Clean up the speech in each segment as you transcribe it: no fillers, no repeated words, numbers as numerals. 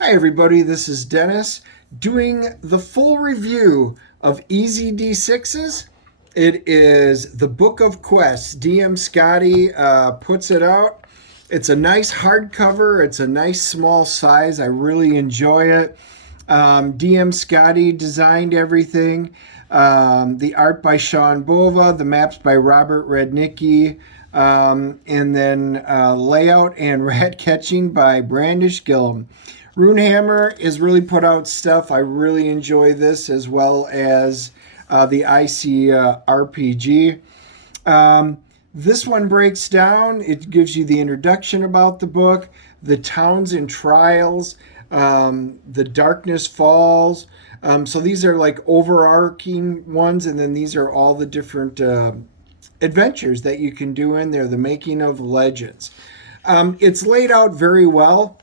Hi everybody, this is Dennis doing the full review of EZD6s. It is the Book of Quests. DM Scotty puts it out. It's a nice hardcover. It's a nice small size. I really enjoy it. DM Scotty designed everything. The art by Sean Bova, the maps by Robert Rudnicki, and then layout and rat catching by Brandish Gillum. RUNEHAMMER has really put out stuff. I really enjoy this as well as the IC RPG. This one breaks down. It gives you the introduction about the book, the towns and trials, the darkness falls. So these are like overarching ones, and then these are all the different adventures that you can do in there. The making of legends. It's laid out very well.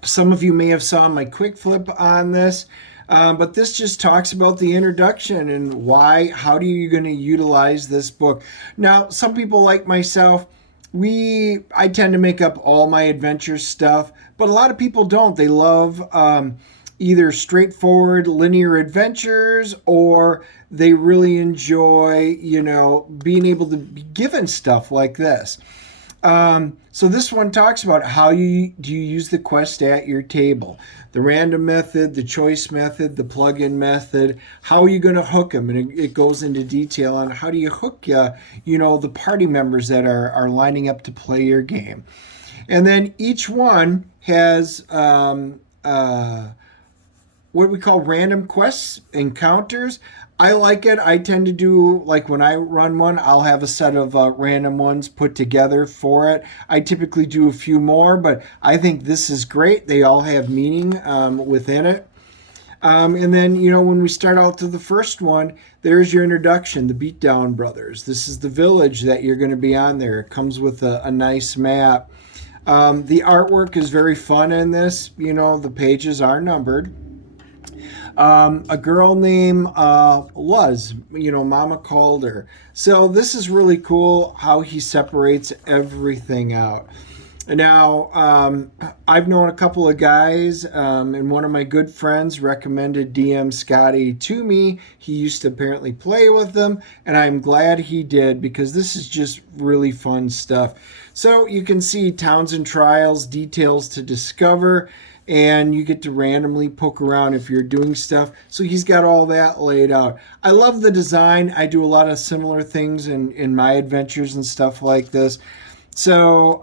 Some of you may have saw my quick flip on this. But this just talks about the introduction and how do you going to utilize this book. Now, some people like myself, I tend to make up all my adventure stuff, but a lot of people don't. They love either straightforward linear adventures, or they really enjoy, being able to be given stuff like this. So this one talks about how do you use the quest at your table, the random method, the choice method, the plug-in method. How are you going to hook them? And it goes into detail on how do you hook the party members that are lining up to play your game. And then each one has what we call random quests, encounters. I like it. I tend to do, like when I run one, I'll have a set of random ones put together for it. I typically do a few more, but I think this is great. They all have meaning within it. And then, when we start out to the first one, there's your introduction, the Beatdown Brothers. This is the village that you're going to be on there. It comes with a nice map. The artwork is very fun in this. The pages are numbered. A girl named Luz, Mama called her. So this is really cool how he separates everything out. Now, I've known a couple of guys, and one of my good friends recommended DM Scotty to me. He used to apparently play with them, and I'm glad he did, because this is just really fun stuff. So you can see towns and trials, details to discover, and you get to randomly poke around if you're doing stuff. So he's got all that laid out. I love the design. I do a lot of similar things in my adventures and stuff like this. So,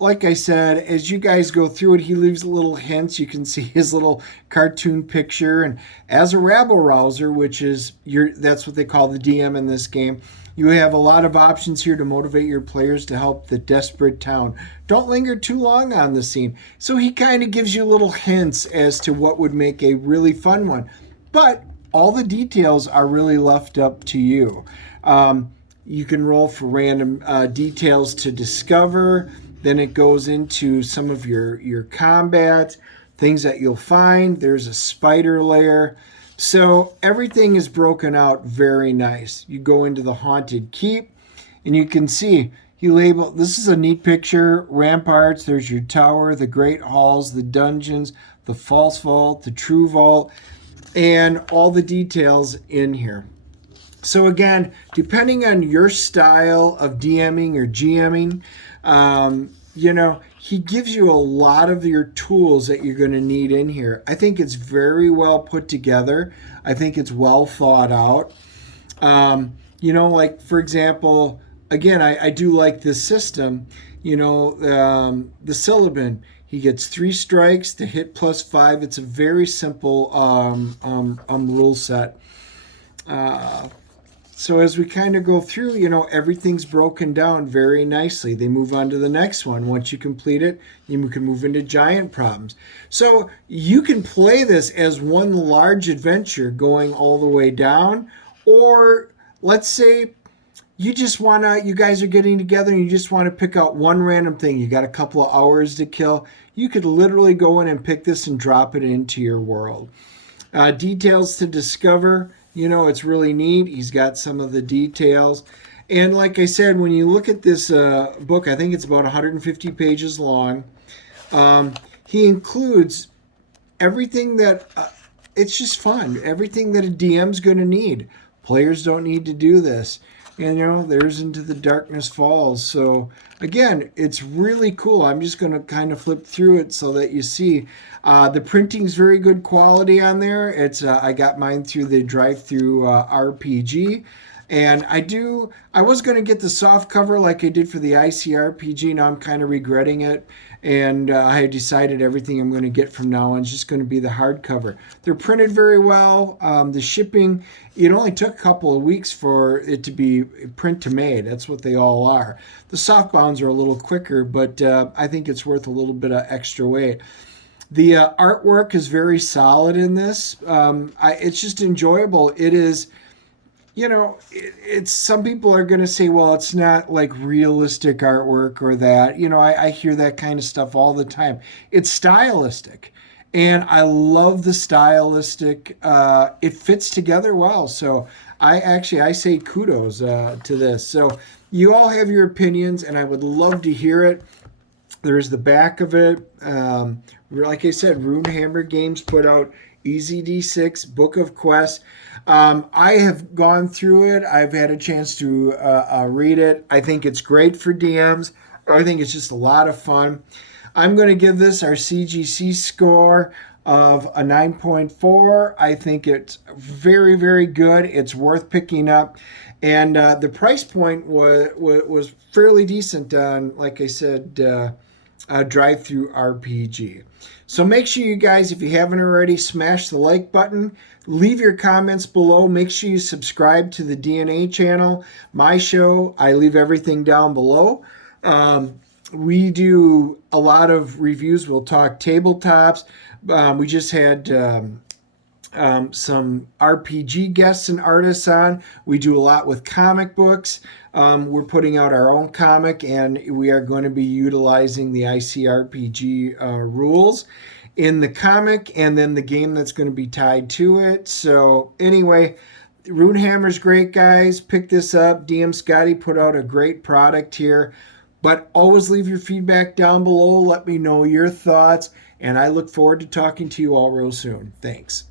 like I said, as you guys go through it, he leaves little hints. You can see his little cartoon picture. And as a rabble rouser, which is that's what they call the DM in this game, you have a lot of options here to motivate your players to help the desperate town. Don't linger too long on the scene. So he kind of gives you little hints as to what would make a really fun one. But all the details are really left up to you. You can roll for random details to discover. Then it goes into some of your combat, things that you'll find. There's a spider lair. So everything is broken out very nice. You go into the haunted keep, and you can see he labeled, this is a neat picture, ramparts, there's your tower, the great halls, the dungeons, the false vault, the true vault, and all the details in here. So again, depending on your style of DMing or GMing, he gives you a lot of your tools that you're going to need in here. I think it's very well put together. I think it's well thought out. Like, for example, again, I do like this system. The Syllabin, he gets 3 strikes to hit +5. It's a very simple rule set. So as we kind of go through, everything's broken down very nicely. They move on to the next one. Once you complete it, you can move into giant problems. So you can play this as one large adventure going all the way down. Or let's say you guys are getting together and you just want to pick out one random thing. You got a couple of hours to kill. You could literally go in and pick this and drop it into your world. Details to discover. It's really neat. He's got some of the details. And like I said, when you look at this book, I think it's about 150 pages long. He includes everything that it's just fun. Everything that a DM's going to need. Players don't need to do this. And, there's Into the Darkness Falls. So, again, it's really cool. I'm just going to kind of flip through it so that you see. The printing's very good quality on there. It's I got mine through the drive-through RPG. And I was going to get the soft cover like I did for the ICRPG. Now I'm kind of regretting it. And I decided everything I'm going to get from now on is just going to be the hardcover. They're printed very well. The shipping, it only took a couple of weeks for it to be print to made. That's what they all are. The soft bounds are a little quicker, but I think it's worth a little bit of extra weight. The artwork is very solid in this. It's just enjoyable. It is, it's some people are going to say, well, it's not like realistic artwork or that. I hear that kind of stuff all the time. It's stylistic. And I love the stylistic. It fits together well. So I say kudos to this. So you all have your opinions, and I would love to hear it. There's the back of it. Like I said, RuneHammer Games put out EZD6 Book of Quests. I have gone through it. I've had a chance to read it. I think it's great for DMs. I think it's just a lot of fun. I'm going to give this our CGC score of a 9.4. I think it's very, very good. It's worth picking up. And the price point was fairly decent on, like I said, drive-through RPG. So make sure you guys, if you haven't already, smash the like button. Leave your comments below. Make sure you subscribe to the DNA channel. My show, I leave everything down below. We do a lot of reviews. We'll talk tabletops. We just had some RPG guests and artists on. We do a lot with comic books. We're putting out our own comic, and we are going to be utilizing the ICRPG rules in the comic, and then the game that's going to be tied to it. So anyway, RuneHammer's great, guys. Pick this up. DM Scotty put out a great product here. But always leave your feedback down below. Let me know your thoughts. And I look forward to talking to you all real soon. Thanks.